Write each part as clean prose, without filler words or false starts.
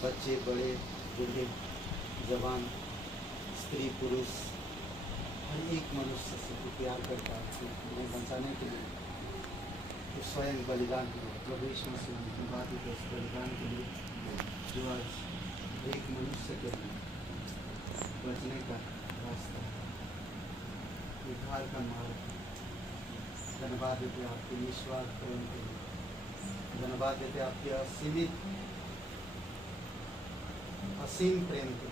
बच्चे, बड़े, बूढ़े, जवान, स्त्री, पुरुष, हर एक मनुष्य से प्यार करता है। उन्हें बचाने के लिए तो स्वयं बलिदान किया। प्रभु यीशु मसीह की बात है उस बलिदान के लिए जो आज एक मनुष्य के लिए बचने का रास्ता, उद्धार का मार्ग। धन्यवाद देते आपके निस्वार्थ प्रेम के लिए, धन्यवाद देते आपके असीम प्रेम के,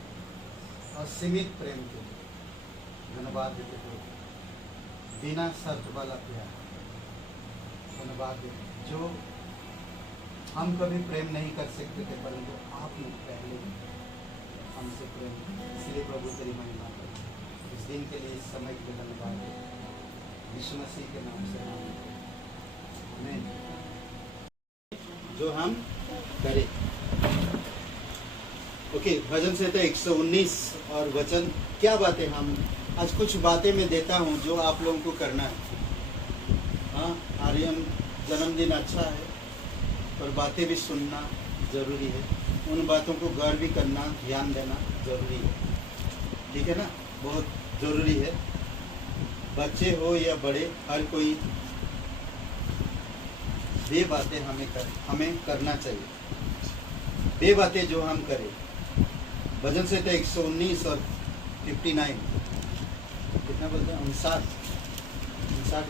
असीमित प्रेम के लिए धन्यवाद देते हो। बिना शर्त वाला प्यार, धन्यवाद देते जो हम कभी प्रेम नहीं कर सकते थे, परंतु आपने पहले हमसे प्रेम, इसलिए प्रभु तेरी महिमा कर। इस दिन के लिए, इस समय के लिए धन्यवाद देते यीशु मसीह के नाम से। आमीन। जो हम करें। ओके, भजन संहिता 119 और वचन क्या बातें हम आज कुछ बातें मैं देता हूं जो आप लोगों को करना है। हाँ, आर्यन जन्मदिन अच्छा है, पर बातें भी सुनना जरूरी है। उन बातों को गौर भी करना, ध्यान देना जरूरी है। ठीक है ना, बहुत जरूरी है। बच्चे हो या बड़े, हर कोई वे बातें हमें करना चाहिए। वे बातें जो हम करें। भजन संहिता 119 और 59 कितना बोलते हैं? 59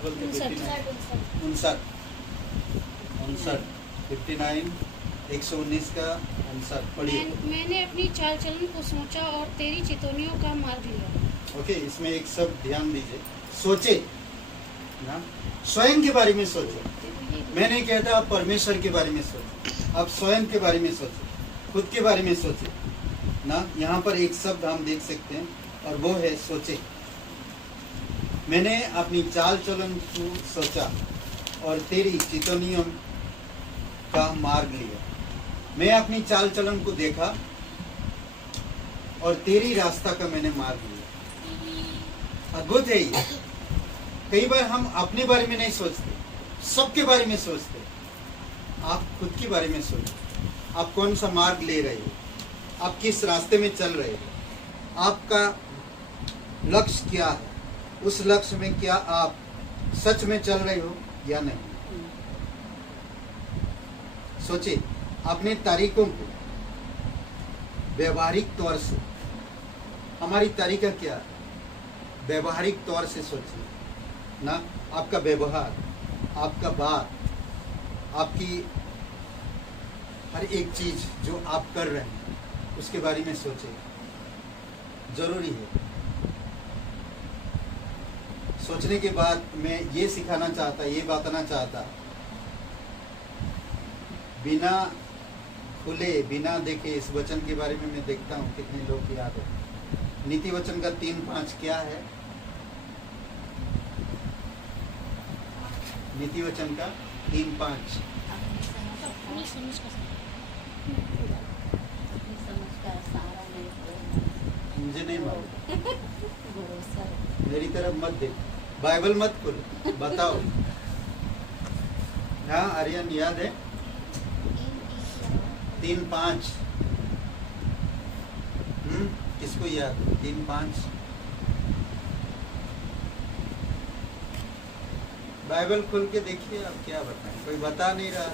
बोलते हैं, 59 59 119 का 59 पढ़िए। मैंने अपनी चाल चलन को सोचा और तेरी चितौनियों का मार्ग लिया। ओके, इसमें एक शब्द ध्यान दीजिए, सोचे ना, स्वयं के बारे में सोचे। मैं नहीं कहता आप परमेश्वर के बारे में सोचे, आप स्वयं के बारे में सोचे, खुद के बारे में सोचे ना। यहाँ पर एक शब्द हम देख सकते हैं और वो है सोचे। मैंने अपनी चाल चलन को सोचा और तेरी चितौनियों का मार्ग लिया। मैं अपनी चाल चलन को देखा और तेरी रास्ता का मैंने मार्ग लिया। अद्भुत है ये। कई बार हम अपने बारे में नहीं सोचते, सबके बारे में सोचते। आप खुद के बारे में सोचो। आप कौन सा मार्ग ले रहे हो, आप किस रास्ते में चल रहे हो, आपका लक्ष्य क्या है, उस लक्ष्य में क्या आप सच में चल रहे हो या नहीं। सोचिए अपने तरीकों को व्यवहारिक तौर से। हमारी तरीका क्या है? व्यवहारिक तौर से सोचिए ना। आपका व्यवहार, आपका बात, आपकी हर एक चीज जो आप कर रहे हैं उसके बारे में सोचें। जरूरी है। सोचने के बाद मैं ये सिखाना चाहता, ये बताना चाहता, बिना खुले, बिना देखे इस वचन के बारे में मैं देखता हूँ कितने लोग की याद है। नीति वचन का 3:5 क्या है? नीति वचन का 3:5 मुझे नहीं मालूम। मेरी तरफ मत देख, बाइबल मत खोलो, बताओ। हाँ, आर्यन याद है? 3:5 किसको याद? 3:5 बाइबल खोल के देखिए। आप क्या बताएं, कोई बता नहीं रहा।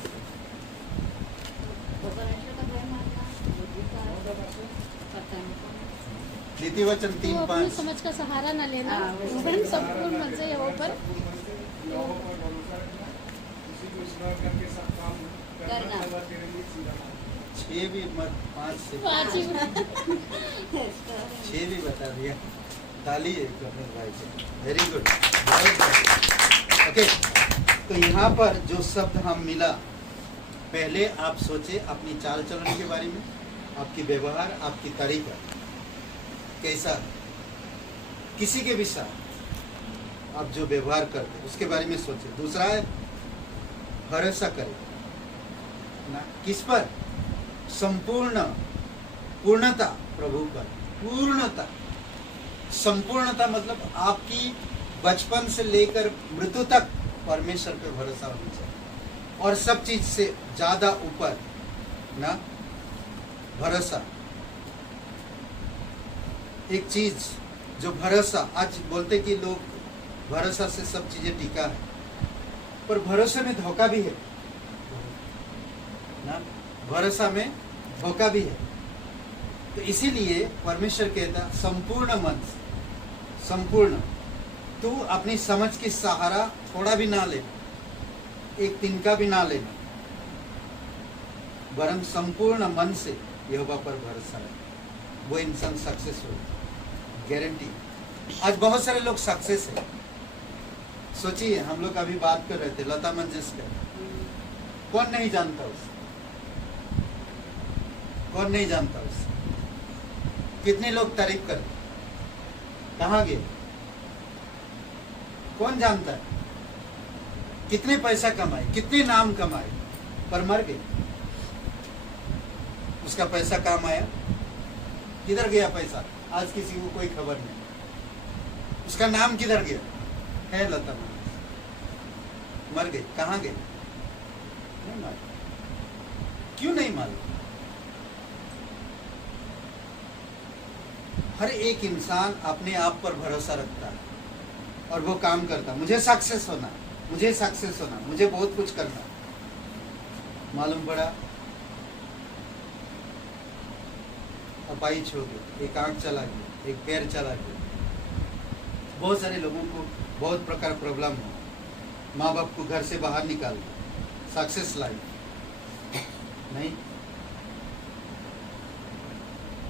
नीति वचन 3:5 समझ का सहारा न लेना, संपूर्ण मन से यहोवा पर करना। 6 भी मत, 5 से 5 ही 6 भी बता दिया। ताली है कमल भाई को, वेरी गुड, बहुत बढ़िया। ओके, तो यहाँ पर जो शब्द हम मिला, पहले आप सोचे अपनी चाल चलन के बारे में, आपकी व्यवहार, आपकी तरीका कैसा है। किसी के भी साथ आप जो व्यवहार करते हैं उसके बारे में सोचे। दूसरा है भरोसा करें ना, किस पर? संपूर्ण, पूर्णता, प्रभु पर पूर्णता। संपूर्णता मतलब आपकी बचपन से लेकर मृत्यु तक परमेश्वर पे भरोसा होना चाहिए, और सब चीज से ज्यादा ऊपर ना भरोसा। एक चीज जो भरोसा, आज बोलते कि लोग भरोसा से सब चीजें टिका है, पर भरोसे में धोखा भी है ना, भरोसा में धोखा भी है। तो इसीलिए परमेश्वर कहता संपूर्ण मन से, संपूर्ण, तू अपनी समझ की सहारा थोड़ा भी ना ले, एक तिनका भी ना लेना, वरन संपूर्ण मन से यहोवा पर भरोसा है, वो इंसान सक्सेस हो, गारंटी। आज बहुत सारे लोग सक्सेस है। सोचिए, हम लोग अभी बात कर रहे थे लता मंगेशकर, कौन नहीं जानता उसे, कौन नहीं जानता उसे, कितने लोग तारीफ करते, कहाँ गए, कौन जानता है, कितने पैसा कमाए, कितने नाम कमाए, पर मर गए। उसका पैसा काम आया, किधर गया पैसा, आज किसी को कोई खबर नहीं। उसका नाम किधर गया, है लता मंगेशकर, मर गए, कहाँ गए, नहीं मालूम। क्यों नहीं मालूम? हर एक इंसान अपने आप पर भरोसा रखता है और वो काम करता, मुझे सक्सेस होना, मुझे सक्सेस होना, मुझे बहुत कुछ करना। मालूम पड़ा अपाहिज हो गए, एक आंख चला गया, एक पैर चला गया। बहुत सारे लोगों को बहुत प्रकार प्रॉब्लम हो, माँ बाप को घर से बाहर निकाल दिया, सक्सेस लाइफ नहीं,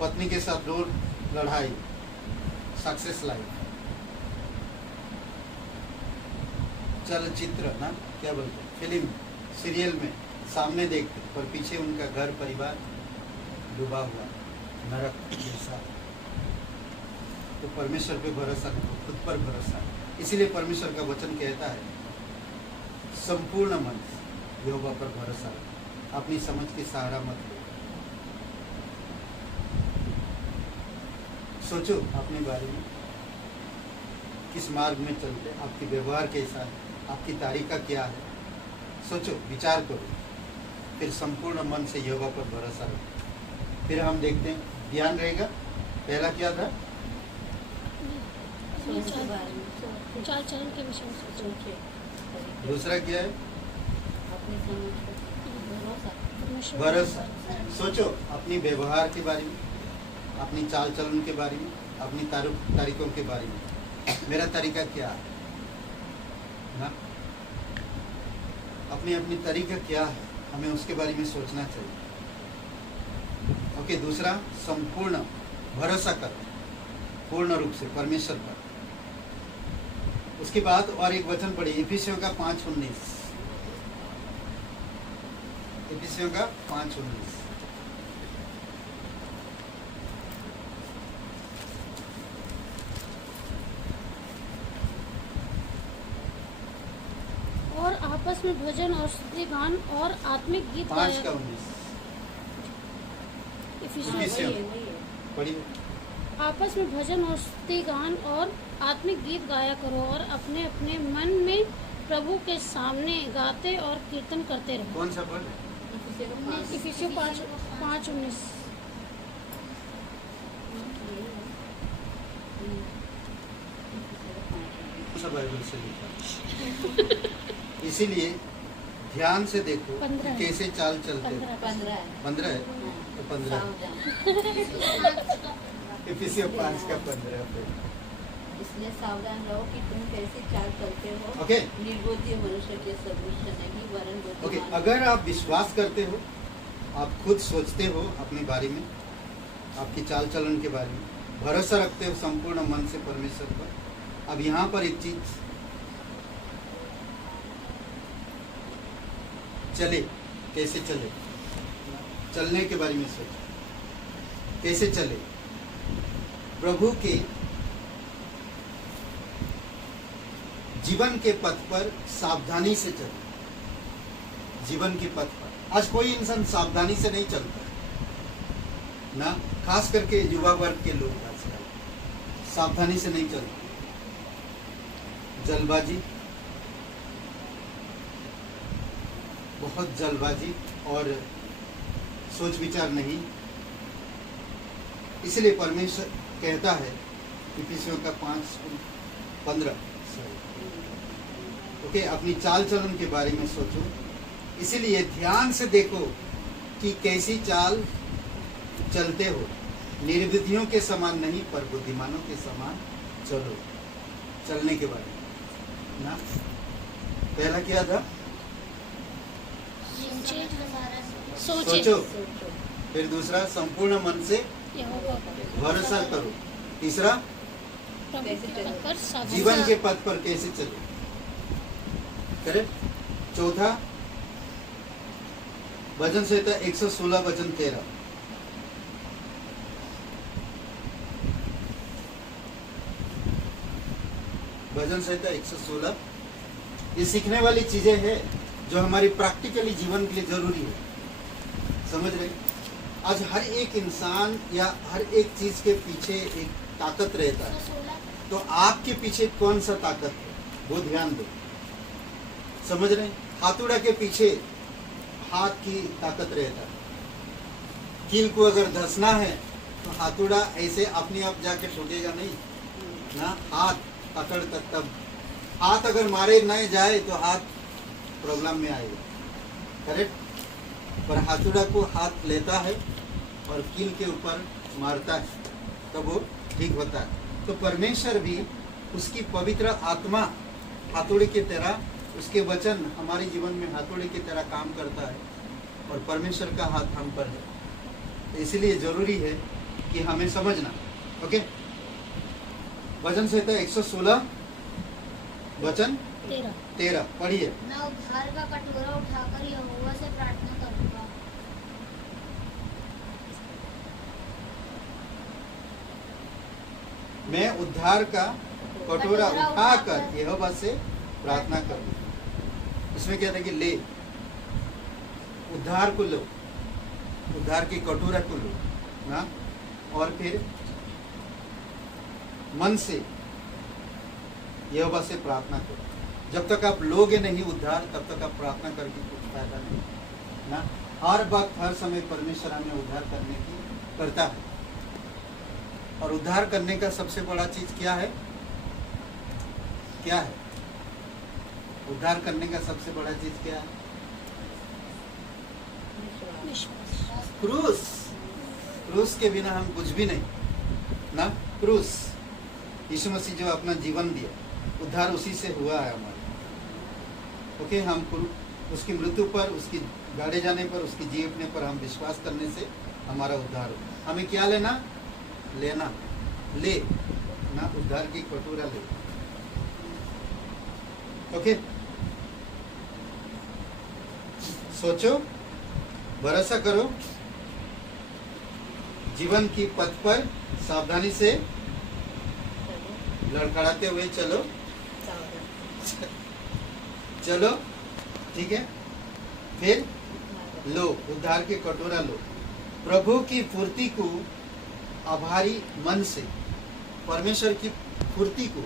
पत्नी के साथ रोज लड़ाई, सक्सेस लाइफ। चलचित्र ना, क्या बोलते हैं, फिल्म सीरियल में सामने देखते, पर पीछे उनका घर परिवार डूबा हुआ नरक जैसा। तो परमेश्वर पे भरोसा नहीं, खुद पर भरोसा। इसीलिए परमेश्वर का वचन कहता है संपूर्ण मन से यहोवा पर भरोसा रखो, अपनी समझ की सहारा मत लो। सोचो अपने बारे में, किस मार्ग में चलते, आपकी व्यवहार कैसा है, आपकी तारीका क्या है, सोचो, विचार करो, फिर संपूर्ण मन से यहोवा पर भरोसा रखो। फिर हम देखते हैं, ध्यान रहेगा। पहला क्या था? चाल चलन के विषय में सोचो। दूसरा क्या है? अपनी समझ भरोसा। सोचो अपनी व्यवहार के बारे में, अपनी चाल चलन के बारे में, अपनी तारीखों के बारे में, मेरा तरीका क्या है ना, अपनी अपनी तरीका क्या है, हमें उसके बारे में सोचना चाहिए। ओके, दूसरा संपूर्ण भरोसा करो, पूर्ण रूप से परमेश्वर पर। उसके बाद और एक वचन पढ़िए, इफिसियों का 5:19, इफिसियों का 5:19। और आपस में भजन और स्तुति गान और आत्मिक गीत 5:19 इफिसियों पढ़िए। आपस में भजन और स्तुति गान और आत्मिक गीत गाया करो और अपने अपने मन में प्रभु के सामने गाते और कीर्तन करते रहो। कौन सा पढ़? इफिसियों 5:19। बाइबल से लिखा। इसीलिए ध्यान से देखो कि कैसे चाल चलते हो। 15 है तो 15 इफिसियों 5:15 पे। इसलिए सावधान रहो कि तुम कैसे चाल चलते हो। ओके, निर्बुद्धि मनुष्य के सदृश नहीं वरन ओके, बुद्धिमान। अगर आप विश्वास करते हो, आप खुद सोचते हो अपने बारे में, आपकी चाल चलन के बारे में, भरोसा रखते हो संपूर्ण मन से परमेश्वर पर। अब यहाँ पर एक चीज, चले, कैसे चले, चलने के बारे में सोचो, कैसे चले, प्रभु के जीवन के पथ पर सावधानी से चले। जीवन के पथ पर आज कोई इंसान सावधानी से नहीं चलता है ना, खास करके युवा वर्ग के लोग आजकल सावधानी से नहीं चलते, जल्दबाजी, बहुत जल्दबाजी और सोच विचार नहीं। इसलिए परमेश्वर कहता है इफिसियों का 5:15, ओके, अपनी चाल चलन के बारे में सोचो। इसीलिए ध्यान से देखो कि कैसी चाल चलते हो, निर्बुद्धियों के समान नहीं पर बुद्धिमानों के समान चलो। चलने के बारे में ना, पहला क्या था, सोचो। फिर दूसरा संपूर्ण मन से यहोवा पर भरोसा करो। तीसरा प्रभु के पथ पर सावधानी। जीवन के पथ पर कैसे चले, करेक्ट। चौथा भजन संहिता 116 वचन 13, भजन संहिता 116। ये सीखने वाली चीजें हैं जो हमारी प्रैक्टिकली जीवन के लिए जरूरी है, समझ रहे। आज हर एक इंसान या हर एक चीज के पीछे एक ताकत रहता है, तो आपके पीछे कौन सा ताकत है वो ध्यान दो, समझ रहे। हाथुड़ा के पीछे हाथ की ताकत रहता है। कील को अगर धसना है तो हाथुड़ा ऐसे अपने आप जाके ठोकेगा नहीं ना, हाथ पकड़ तब। हाथ अगर मारे नहीं जाए तो हाथ प्रॉब्लम में आएगा, करेक्ट। पर हाथुड़ा को हाथ लेता है और कील के ऊपर मारता है तब वो ठीक होता है। तो परमेश्वर भी उसकी पवित्र आत्मा हाथुड़े की तरह, उसके वचन हमारे जीवन में हाथुड़े की तरह काम करता है और परमेश्वर का हाथ हम पर है। तो इसलिए जरूरी है कि हमें समझना, ओके। भजन संहिता 116 वचन 13 पढ़िए। मैं उद्धार का कटोरा उठाकर यहोवा से प्रार्थना करूंगा। मैं उद्धार का कटोरा उठाकर यहोवा से प्रार्थना करूंगा। इसमें क्या था कि ले, उद्धार को लो, उद्धार की कटोरा को लो ना, और फिर मन से यहोवा से प्रार्थना करो। जब तक आप लोगे नहीं उद्धार, तब तक आप प्रार्थना करके कुछ फायदा नहीं ना। हर वक्त हर समय परमेश्वर हमें उद्धार करने की करता है, और उद्धार करने का सबसे बड़ा चीज क्या है, क्या है उद्धार करने का सबसे बड़ा चीज क्या है, क्रूस। क्रूस के बिना हम कुछ भी नहीं ना। क्रूस, यीशु मसीह जो अपना जीवन दिया, उद्धार उसी से हुआ है हमारा, ओके। हम उसकी मृत्यु पर, उसकी गाड़े जाने पर, उसकी जी उठने पर हम विश्वास करने से हमारा उद्धार हो। हमें क्या लेना, लेना ले ना, उद्धार की कटोरा ले, ओके। सोचो, भरोसा करो, जीवन की पथ पर सावधानी से लड़खड़ाते हुए चलो, चलो, ठीक है। फिर लो, उद्धार के कटोरा लो, प्रभु की पूर्ति को आभारी मन से। परमेश्वर की पूर्ति को,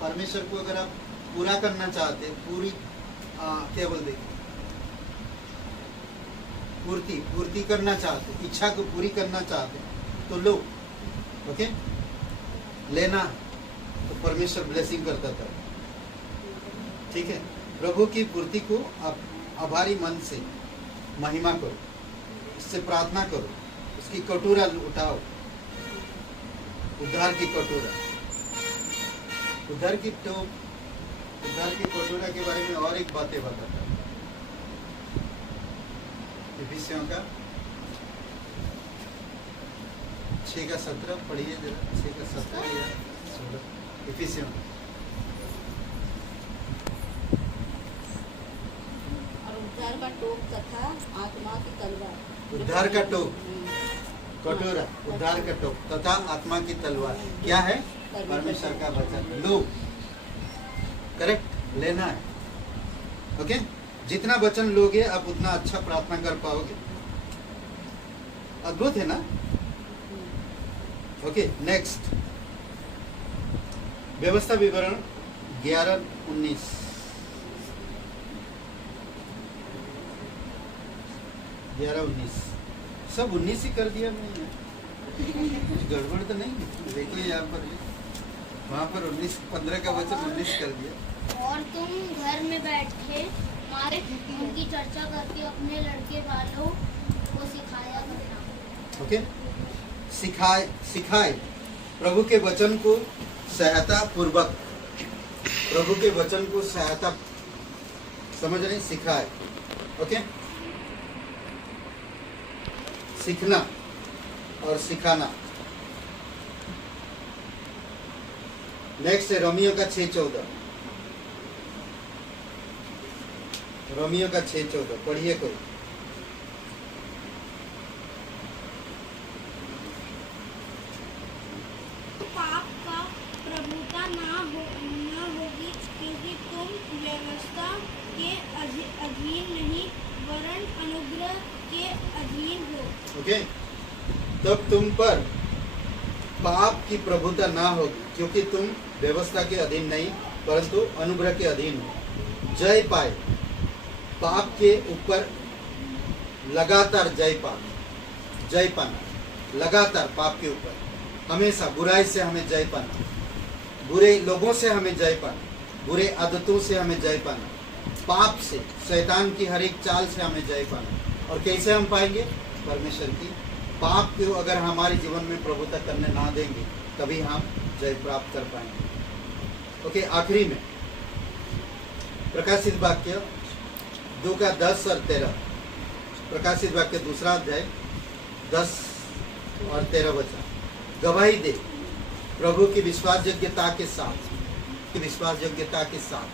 परमेश्वर को अगर आप पूरा करना चाहते, पूरी क्या बोलते, पूर्ति करना चाहते, इच्छा को पूरी करना चाहते, तो लो, ओके। लेना तो परमेश्वर ब्लेसिंग करता था, ठीक है। प्रभु की पूर्ति को आप आभारी मन से महिमा करो, इससे प्रार्थना करो, उसकी कटोरा उठाओ, उद्धार की कटोरा। उद्धार की कटोरा के बारे में और एक बातें बताता हूं। इफिसियों का 6:17 पढ़िए जरा, 6:17 या 16 इफिसियों। और उद्धार का टोप तथा आत्मा की तलवार। उद्धार का टोप, कटोरा, उद्धार का टोप तथा आत्मा की तलवार क्या है? परमेश्वर का वचन। लो, करेक्ट, लेना है। ओके, जितना वचन लोगे आप उतना अच्छा प्रार्थना कर पाओगे। अद्भुत है ना? ओके, नेक्स्ट व्यवस्था विवरण 11:19। 11:19 सब 19 ही कर दिया मैंने। कुछ गड़बड़ तो नहीं है? देखो यहाँ पर वहाँ पर 19-15 का वचन 19 कर दिया। और तुम घर में बैठे मारे उनकी चर्चा करके अपने लड़के वालों को सिखाया करना। ओके, सिखाए प्रभु के वचन को सहायता पूर्वक, प्रभु के वचन को सहायता, समझ रहे? सिखाए। ओके, सीखना और सिखाना। नेक्स्ट है रोमियो का 6:14। रोमियो का 6:14 पढ़िए कोई। पाप का प्रभुता न होगी क्योंकि तुम व्यवस्था के अधीन नहीं वरन अनुग्रह के अधीन हो। ओके, तब तुम पर पाप की प्रभुता ना होगी क्योंकि तुम व्यवस्था के अधीन नहीं परंतु अनुग्रह के अधीन हो। जय पाए, पाप के ऊपर लगातार जय पाना, लगातार पाप के ऊपर, हमेशा बुराई से हमें जय पाना, बुरे लोगों से हमें जय पाना, बुरे आदतों से हमें जय पाना, पाप से, शैतान की हर एक चाल से हमें जय पाना। और कैसे हम पाएंगे? परमेश्वर की पाप को अगर हमारे जीवन में प्रभुता करने ना देंगे तभी हम जय प्राप्त कर पाएंगे। ओके, आखिरी में प्रकाशित वाक्य 2:10 और 13। प्रकाशित वाक्य 2 अध्याय 10 और 13 वचन। गवाही दे प्रभु की विश्वासयोग्यता के साथ,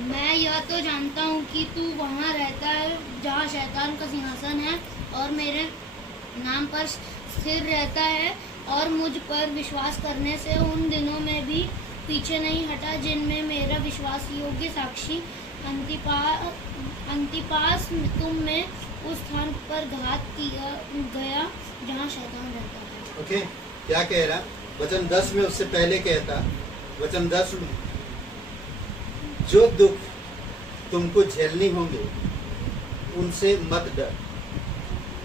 मैं यह तो जानता हूँ कि तू वहाँ रहता है जहाँ शैतान का सिंहासन है और मेरे नाम पर स्थिर रहता है और मुझ पर विश्वास करने से उन दिनों में भी पीछे नहीं हटा जिनमें मेरा विश्वास योग्य साक्षी अंतिपास तुम में उस स्थान पर घात किया गया जहाँ शैतान रहता है। ओके, क्या कह रहा? वचन 10 में उससे पहले कहता, वचन 10 में जो दुख तुमको झेलनी होंगे उनसे मत डर।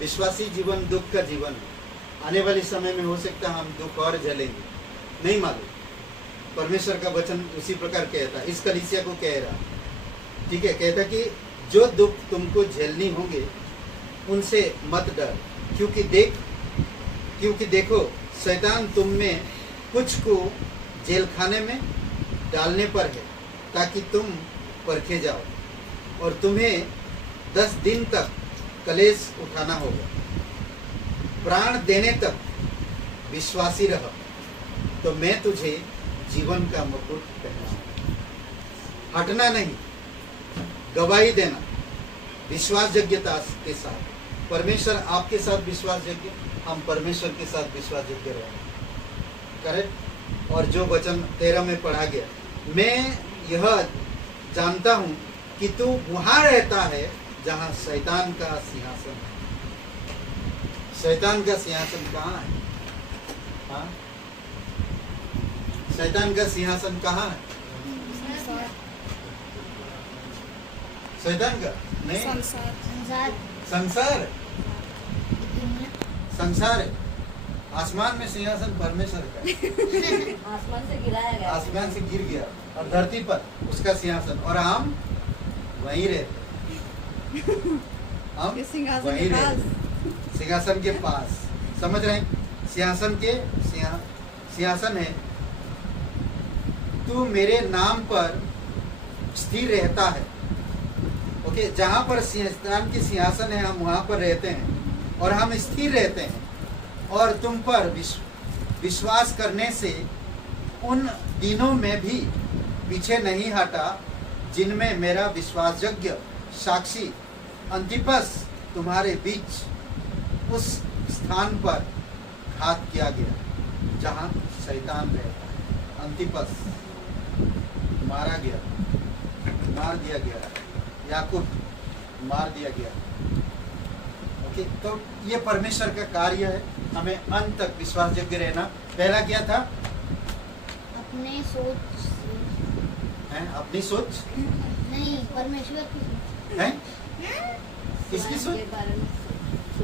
विश्वासी जीवन दुख का जीवन है। आने वाले समय में हो सकता है हम दुख और झेलेंगे, नहीं मालूम। परमेश्वर का वचन उसी प्रकार कहता, इस कलीसिया को कह रहा, ठीक है, कहता कि जो दुख तुमको झेलनी होंगे उनसे मत डर क्योंकि देखो शैतान तुम में कुछ को जेल खाने में डालने पर है ताकि तुम परखे जाओ और तुम्हें 10 दिन तक कलेश उठाना होगा। प्राण देने तक विश्वासी रह तो मैं तुझे जीवन का मुकुट पहनाऊंगा। हटना नहीं, गवाही देना विश्वासयोग्यता के साथ। परमेश्वर आपके साथ विश्वासयोग्य, हम परमेश्वर के साथ विश्वासयोग्य रहें। करेक्ट। और जो वचन 13 में पढ़ा गया, मैं यह जानता हूं कि तू वहां रहता है जहां शैतान का सिंहासन है। शैतान का सिंहासन कहाँ है? हाँ? शैतान का सिंहासन कहाँ है? शैतान का नहीं, संसार है। आसमान में सिंहासन परमेश्वर का है। आसमान से गिराया गया, आसमान से गिर गया और धरती पर उसका सिंहासन, और हम वहीं रहते, हम वहीं रहते, सिंहासन के पास। समझ रहे हैं? सिंहासन है। तू मेरे नाम पर स्थिर रहता है। ओके, जहां पर शैतान की सिंहासन है हम वहां पर रहते हैं और हम स्थिर रहते हैं और तुम पर विश्वास करने से उन दिनों में भी पीछे नहीं हटा जिनमें मेरा विश्वासयोग्य साक्षी अंतिपस तुम्हारे बीच उस स्थान पर घात किया गया जहां शैतान रहता है। अंतिपस मारा गया, मार दिया गया, याकूब मार दिया गया। ओके, तो ये परमेश्वर का कार्य है, हमें अंत तक विश्वासयोग्य रहना। पहला क्या था? अपने सोच हैं? अपनी सोच नहीं, परमेश्वर की सोच। है, किसकी स्वयं के सोच? बारे में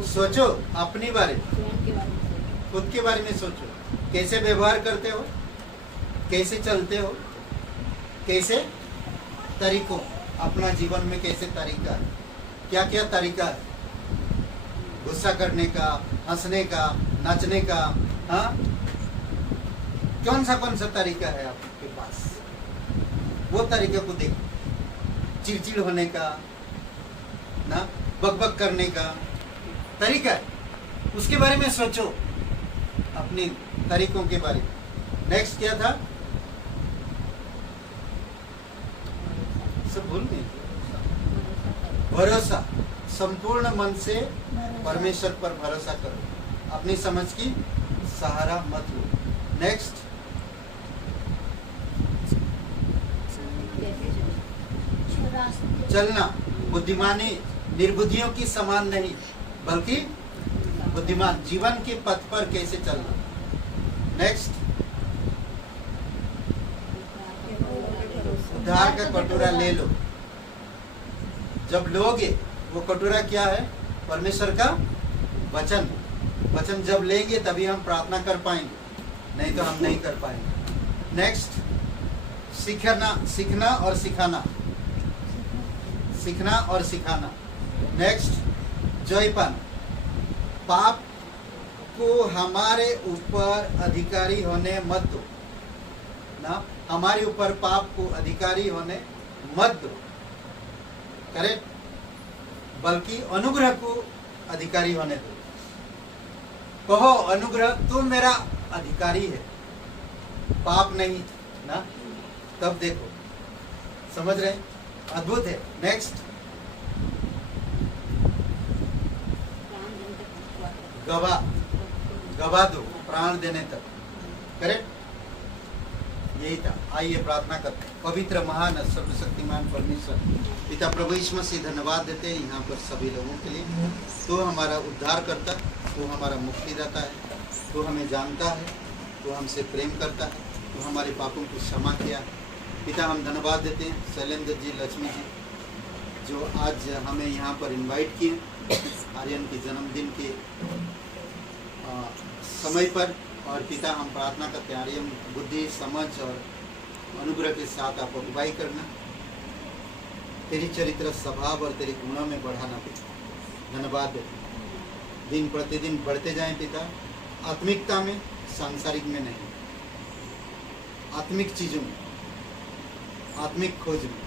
सोचो अपनी बारे में, स्वयं के बारे में सोचो। खुद के बारे में सोचो। कैसे व्यवहार करते हो, कैसे चलते हो, कैसे तरीकों, अपना जीवन में कैसे तरीका है, क्या क्या तरीका है, गुस्सा करने का, हंसने का, नाचने का, हाँ, कौन सा तरीका है आपके पास? वो तरीके को देखो। चिड़चिड़ होने का ना, बकबक करने का तरीका है, उसके बारे में सोचो, अपने तरीकों के बारे में। नेक्स्ट क्या था? सब भूल गए। भरोसा, संपूर्ण मन से परमेश्वर पर भरोसा करो, अपनी समझ की सहारा मत लो। नेक्स्ट, चलना, बुद्धिमानी निर्बुद्धियों की समान नहीं बल्कि बुद्धिमान, जीवन के पथ पर कैसे चलना। नेक्स्ट, उद्धार का कटोरा ले लो। जब लोगे, वो कटोरा क्या है? परमेश्वर का वचन। वचन जब लेंगे तभी हम प्रार्थना कर पाएंगे, नहीं तो हम नहीं कर पाएंगे। नेक्स्ट, सीखना और सिखाना, सीखना और सिखाना। नेक्स्ट, जय पाना, पाप को हमारे ऊपर अधिकारी होने मत दो ना, हमारे ऊपर पाप को अधिकारी होने मत दो, करेक्ट, बल्कि अनुग्रह को अधिकारी होने दो। कहो अनुग्रह तुम मेरा अधिकारी है, पाप नहीं ना, तब देखो, समझ रहे? अद्भुत है। नेक्स्ट, गवा दो प्राण देने तक, करेक्ट, यही था। आइए प्रार्थना करते हैं। पवित्र महान सर्वशक्तिमान परमेश्वर पिता प्रभु यीशु मसीह, धन्यवाद देते हैं यहाँ पर सभी लोगों के लिए। तो हमारा उद्धार करता, तो हमारा मुक्तिदाता है, तो हमें जानता है, तो हमसे प्रेम करता है, तो हमारे पापों को क्षमा किया। पिता हम धन्यवाद देते हैं शैलेंद्र जी, लक्ष्मी जी, जो आज हमें यहाँ पर इनवाइट किए आर्यन के जन्मदिन के समय पर। और पिता हम प्रार्थना करते हैं आर्यन बुद्धि, समझ और अनुग्रह के साथ आप अगुवाई करना, तेरी चरित्र, स्वभाव और तेरे गुणों में बढ़ाना। पिता धन्यवाद देते हैं, दिन प्रतिदिन बढ़ते जाएं पिता, आत्मिकता में, सांसारिक में नहीं, आत्मिक चीज़ों में, आत्मिक खोज में।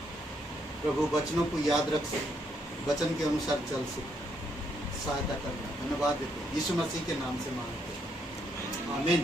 प्रभु वचनों को याद रख सके, वचन के अनुसार चल सके, सहायता करना। धन्यवाद देते हैं यीशु मसीह के नाम से मांगते हैं, आमीन।